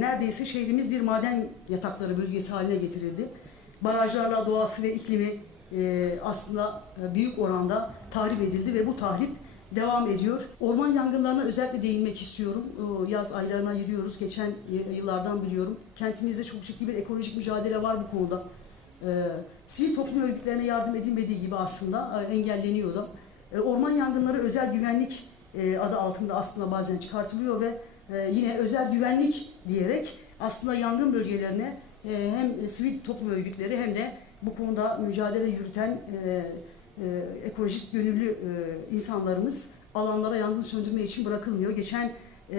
Neredeyse şehrimiz bir maden yatakları bölgesi haline getirildi. Barajlarla doğası ve iklimi e, aslında e, büyük oranda tahrip edildi ve bu tahrip devam ediyor. Orman yangınlarına özellikle değinmek istiyorum. Yaz aylarına ayırıyoruz. Geçen y- yıllardan biliyorum. Kentimizde çok ciddi bir ekolojik mücadele var bu konuda. Ee, sivil toplum örgütlerine yardım edilmediği gibi aslında e, engelleniyor da. E, orman yangınları özel güvenlik e, adı altında aslında bazen çıkartılıyor ve e, yine özel güvenlik diyerek aslında yangın bölgelerine e, hem sivil toplum örgütleri hem de bu konuda mücadele yürüten e, ekolojist gönüllü insanlarımız alanlara yangın söndürme için bırakılmıyor. Geçen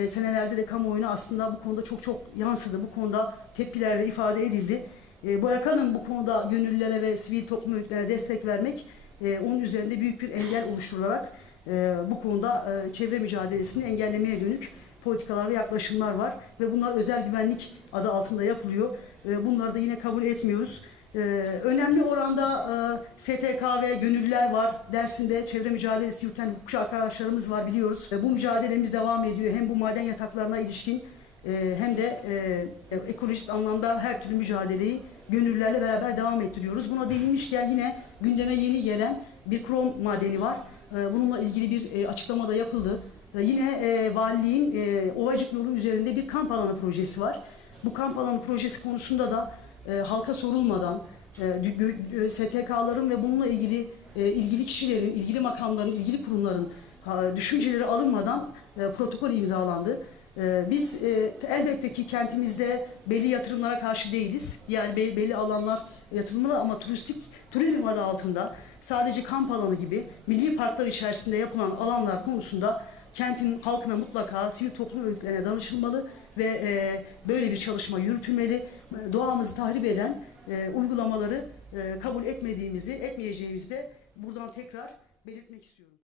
senelerde de kamuoyuna aslında bu konuda çok çok yansıdı. Bu konuda tepkilerle ifade edildi. E, bırakalım bu konuda gönüllülere ve sivil toplum örgütlerine destek vermek onun üzerinde büyük bir engel oluşturularak e, bu konuda e, çevre mücadelesini engellemeye dönük politikalar ve yaklaşımlar var ve bunlar özel güvenlik adı altında yapılıyor. E, bunları da yine kabul etmiyoruz. E, önemli oranda e, STK ve gönüllüler var. Dersinde çevre mücadelesi yürüten hukukçu arkadaşlarımız var biliyoruz. E, bu mücadelemiz devam ediyor. Hem bu maden yataklarına ilişkin e, hem de e, ekolojist anlamda her türlü mücadeleyi gönüllülerle beraber devam ettiriyoruz. Buna değinmişken yine gündeme yeni gelen bir krom madeni var. E, Bununla ilgili bir e, açıklama da yapıldı. E, Yine valiliğin Ovacık yolu üzerinde bir kamp alanı projesi var. Bu kamp alanı projesi konusunda da halka sorulmadan STK'ların ve bununla ilgili ilgili kişilerin, ilgili makamların, ilgili kurumların düşünceleri alınmadan protokol imzalandı. Biz elbette ki kentimizde belli yatırımlara karşı değiliz. Yani be- belli alanlar yatırımlı ama turistik turizm adı altında sadece kamp alanı gibi milli parklar içerisinde yapılan alanlar konusunda kentin halkına mutlaka sivil toplum örgütlerine danışılmalı ve e, böyle bir çalışma yürütülmeli. Doğamızı tahrip eden e, uygulamaları e, kabul etmediğimizi, etmeyeceğimizi de buradan tekrar belirtmek istiyorum.